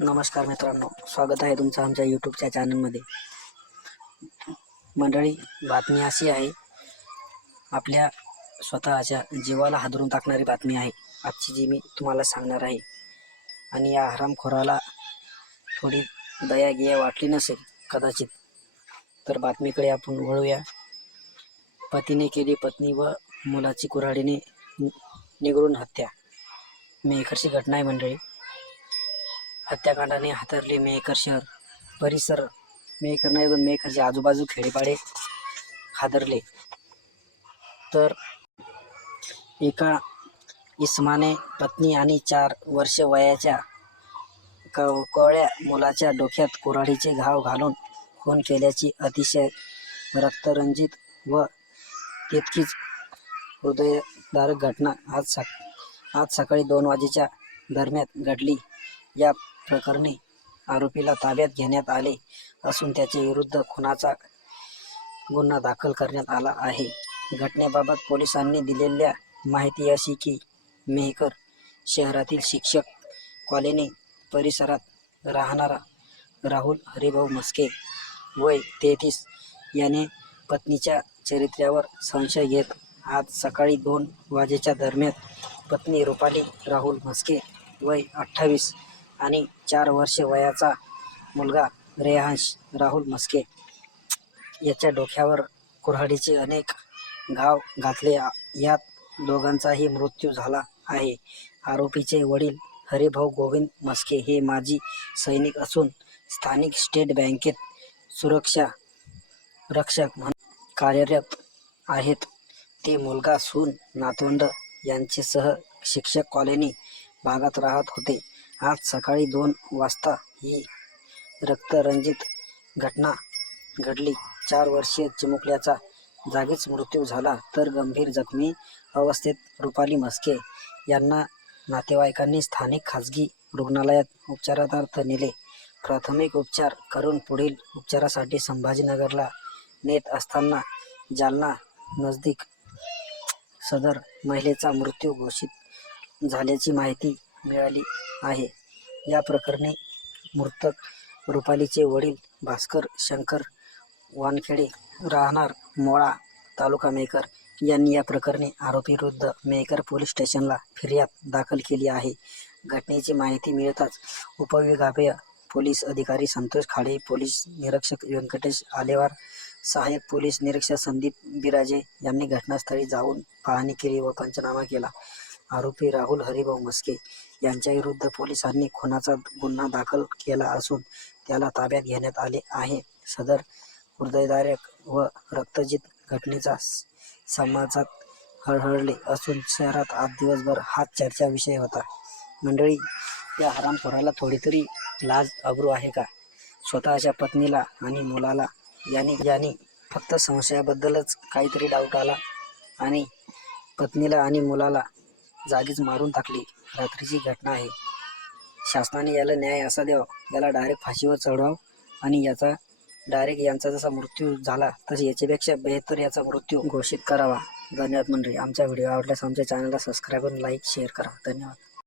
नमस्कार मित्रांनो स्वागत आहे तुमचं आमच्या यूट्यूबच्या चॅनलमध्ये मंडळी बातमी अशी आहे आपल्या स्वतःच्या जीवाला हादरून टाकणारी बातमी आहे. आजची जी मी तुम्हाला सांगणार आहे आणि या हरामखोराला थोडी दया गिया वाटली नसेल कदाचित तर बातमीकडे आपण वळूया. पतीने केली पत्नी व मुलाची कुऱ्हाडीने नि- निगळून हत्या मेहकरची घटना आहे मंडळी हत्याकांडाने हातरले मेहकर शहर. परिसर मेहकर नाही पण मेहकरचे आजूबाजू खेडेपाडे हादरले. तर एका इसमाने पत्नी आणि चार वर्ष वयाच्या कवळ्या मुलाच्या डोक्यात कुऱ्हाडीचे घाव घालून खून केल्याची अतिशय रक्तरंजित व तितकीच हृदयदारक घटना आज सक आज सकाळी दोन वाजेच्या दरम्यान घडली. या प्रकरणी आरोपीला ताब्यात घेण्यात आले असून त्याच्या विरुद्ध खुनाचा गुन्हा दाखल करण्यात आला आहे. घटनेबाबत पोलिसांनी दिलेल्या माहिती अशी की मेहकर शहरातील शिक्षक कॉलनी परिसरात राहणारा राहुल हरिभाऊ मस्के वय तेहतीस याने पत्नीच्या चरित्र्यावर संशय घेत आज सकाळी दोन वाजेच्या दरम्यान पत्नी रुपाली राहुल म्हस्के वय अठ्ठावीस आणि चार वर्ष वयाचा मुलगा रेहांश राहुल मस्के याच्या डोक्यावर कुऱ्हाडीचे अनेक घाव घातले. यात दोघांचाही मृत्यू झाला आहे. आरोपीचे वडील हरिभाऊ गोविंद मस्के हे माजी सैनिक असून स्थानिक स्टेट बँकेत सुरक्षा रक्षक म्हणून कार्यरत आहेत. ते मुलगा सून नातवंड यांचेसह शिक्षक कॉलनी भागात राहत होते. आज सकाळी दोन वाजता ही रक्तरंजित घटना घडली. चार वर्षीय चिमुकल्याचा जागीच मृत्यू झाला तर गंभीर जखमी अवस्थेत रुपाली म्हस्के यांना नातेवाईकांनी स्थानिक खाजगी रुग्णालयात उपचारार्थ नेले. प्राथमिक उपचार करून पुढील उपचारासाठी संभाजीनगरला नेत असताना जालना नजदीक सदर महिलेचा मृत्यू घोषित झाल्याची माहिती मिळाली आहे. या प्रकरणी मृतक रुपालीचे वडील भास्कर शंकर वानखेडे राहणार मोळा तालुका मेकर यांनी या प्रकरणी आरोपीविरुद्ध मेकर पोलीस स्टेशनला फिर्याद दाखल केली आहे. घटनेची माहिती मिळताच उपविभागीय पोलीस अधिकारी संतोष खाडे पोलीस निरीक्षक व्यंकटेश आलेवार सहाय्यक पोलीस निरीक्षक संदीप बिराजे यांनी घटनास्थळी जाऊन पाहणी केली व पंचनामा केला. आरोपी राहुल हरिभाऊ मस्के यांच्या विरुद्ध पोलिसांनी खुनाचा गुन्हा दाखल केला असून त्याला ताब्यात घेण्यात आले आहे. सदर हृदयदायक व रक्तजित घटनेचा समाजात हळहळले असून शहरात आज दिवसभर हाच चर्चा विषय होता. मंडळी या हरामखोराला थोडी तरी लाज अब्रू आहे का? स्वतःच्या पत्नीला आणि मुलाला याने याने फक्त संशयाबद्दलच काहीतरी डाऊट आला आणि पत्नीला आणि मुलाला जागीच मारून टाकली रात्रीची घटना आहे. शासनाने याला न्याय असा द्यावा. याला डायरेक्ट फाशीवर चढवावं आणि याचा डायरेक्ट यांचा जसा मृत्यू झाला तसे याच्यापेक्षा बेहतर याचा मृत्यू घोषित करावा. धन्यवाद मंडळी. आमचा व्हिडिओ आवडल्यास आमच्या चॅनलला सबस्क्राईब करून लाईक शेअर करा. धन्यवाद.